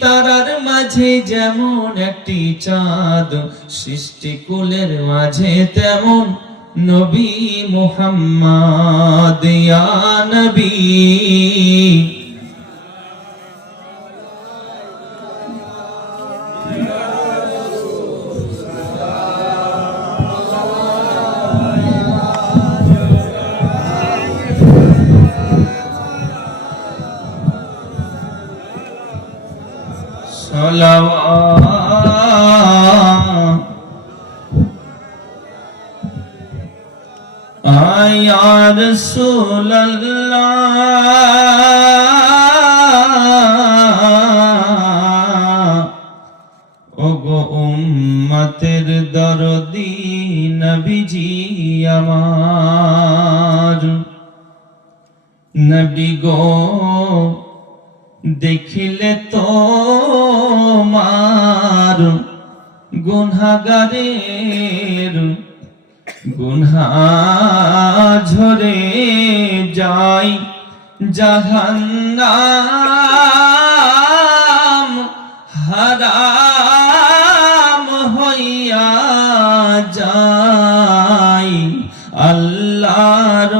তারার মাঝে যেমন একটি চাঁদ সৃষ্টি কুলের মাঝে তেমন নবী মুহাম্মদ ইয়া নবী। পালাওয়া আয়া রসুল্লাহ ওগো উম্মতের দরদি নবীজি আমার। নবী গো দেখিলে তো গুনহাগারের গুনহা ঝরে যাই জাহান্নাম হারাম হইয়া যাই আল্লাহর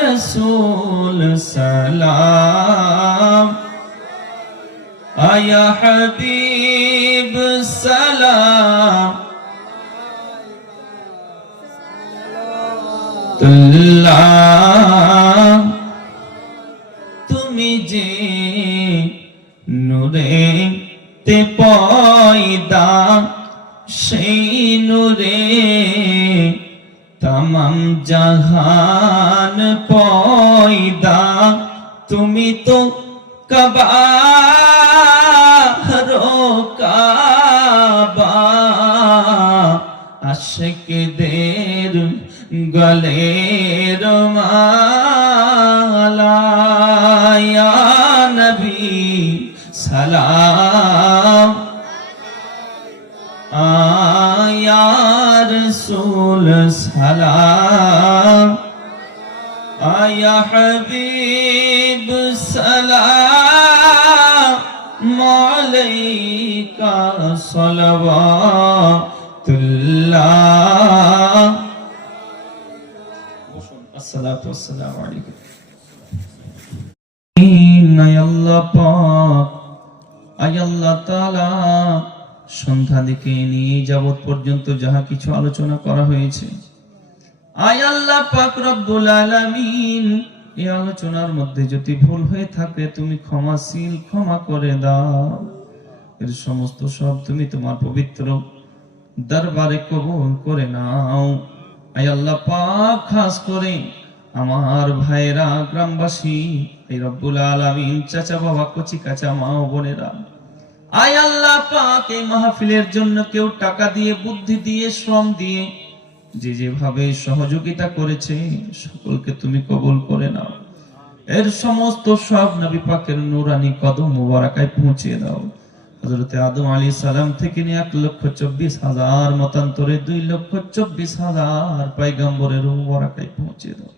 রসুল সালাম। আয়া হাবিব সালাম। তুমি যে নূরে তে পয়দা সেই নূরে তমাম জাহান পয়দা তুমি তো কবারো কাবা। আশিকদের গলের মালা আসসালাতু ওয়াসসালামু আলাইকুম। আয় আল্লাহ পাক আয় আল্লাহ তাআলা সন্ধ্যা দিকে নিয়ে যাবত পর্যন্ত যাহা কিছু আলোচনা করা হয়েছে আয় আল্লাহ পাক রব্বুল আলামিন। এই আলোচনার মধ্যে যদি ভুল হয়ে থাকে, তুমি ক্ষমাশীল ক্ষমা করে দাও। এর সমস্ত সব তুমি তোমার পবিত্র দরবারে কবুল করে নাও। আয় আল্লাহ পাক, খাস করে আমার ভাইরা গ্রামবাসী, এই রব্বুল আলামিন, চাচা বাবা, কচি কাচা মা বোনেরা। আয় আল্লাহ পাক, এই মাহফিলের জন্য কেউ টাকা দিয়ে, বুদ্ধি দিয়ে, শ্রম দিয়ে যে যেভাবে সহযোগিতা করেছে, সকলকে তুমি কবুল করে নাও। এর সমস্ত সব নবী পাকের নুরানি কদম মুবারাকায় পৌঁছে দাও। হজরতে আদম আলী সালাম থেকে নিয়ে এক লক্ষ চব্বিশ হাজার মতান্তরে দুই লক্ষ চব্বিশ হাজার পাইগাম্বরের মুবারাকায় পৌঁছে দাও।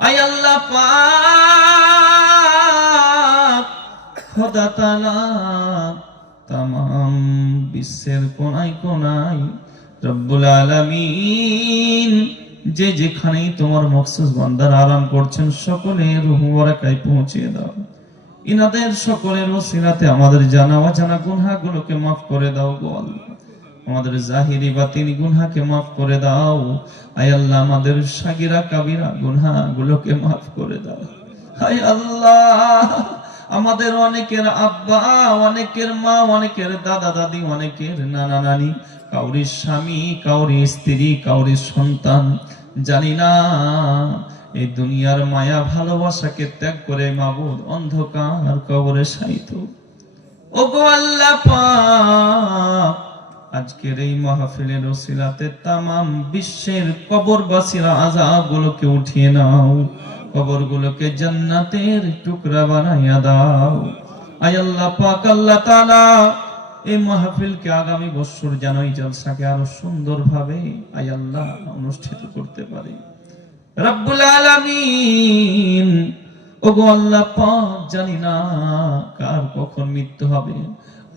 আয় আল্লাহ পাক, খোদা তাআলা তামাম বিশ্বের কোনায় কোনায় রব্বুল আলামিন, যে যেখানেই তোমার মকসুস বান্দার আরাম করছেন, সকলের রুহ বরাকায় পৌঁছে দাও। ইনাদের সকলের ওসিলাতে আমাদের জানা অজানা গুনহাগুলোকে মাফ করে দাও গো আল্লাহ। আমাদের জাহিরি বাতিনি গুনহাকে মাফ করে দাও। আয় আল্লাহ, আমাদের সাগিরা কাবিরা গুনহাগুলোকে মাফ করে দাও। হায় আল্লাহ! আমাদের অনেকের আব্বা, অনেকের মা, অনেকের দাদা, দাদি, অনেকের নানা নানি, কাউরির স্বামী কাউরি স্ত্রী কাউরি সন্তান। জানি না, এই দুনিয়ার মায়া ভালোবাসাকে ত্যাগ করে মাবুদ অন্ধকার কবরে সাইত ও গো আল্লাহ পাক, আজকের এই মাহফিলের ওসিলাতে তামাম বিশ্বের কবরবাসীরা আযাবগুলোকে উঠিয়ে নাও। কবরগুলোকে জান্নাতের টুকরা বানাইয়া দাও। আয় আল্লাহ পাক, আল্লাহ তাআলা এই মাহফিলকে আগামী বছর যেন এই জলসাকে আরও সুন্দরভাবে আই আল্লাহ, অনুষ্ঠিত করতে পারি। রব্বুল আলামিন, ওগো আল্লাহ পাক, জানি না কার কখন মৃত্যু হবে,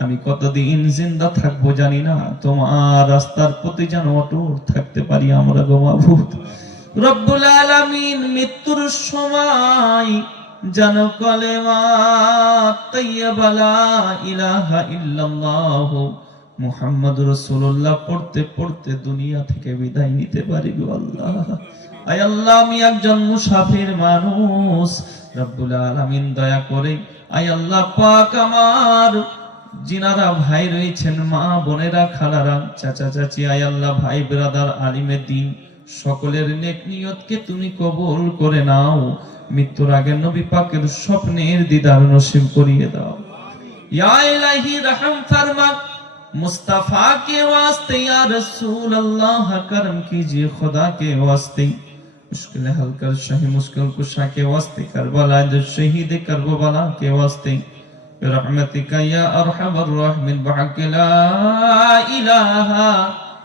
আমি কতদিন জিন্দা থাকব জানি না, তোমার রাস্তার প্রতি যেন অটুট থাকতে পারি আমরা গো মাবুদ রব্বুল আলামিন মৃত্যুর সময় যেন কলেমা তাইয়্যিবা লা ইলাহা ইল্লাল্লাহ মুহাম্মদ রাসূলুল্লাহ পড়তে পড়তে দুনিয়া থেকে বিদায় নিতে আল্লাহ। আয় আল্লাহ, আমি একজন মুসাফির মানুষ। রব্বুল দয়া করে, আয় আল্লাহ, পাক আমার জিনারা ভাই রয়েছেন, মা বোনেরা, খালারা, চাচা, চাচি, আয় আল্লাহ, ভাই ব্রাদার আলিমে দিন সকলের নেক নিয়তকে তুমি কবুল করে নাও মৃত্যুর আগে নবী পাকের স্বপ্নের দিদার নসিব করিয়ে দাও या इलाही रहम फरमा मुस्तफा के वास्ते या रसूल अल्लाह करम कीजिए खुदा के वास्ते मुश्किल हल कर शही मुश्किल कुशा के वास्ते करबला जो शहीद करबला के वास्ते برحمتك يا ارحم الراحمين بحق لا اله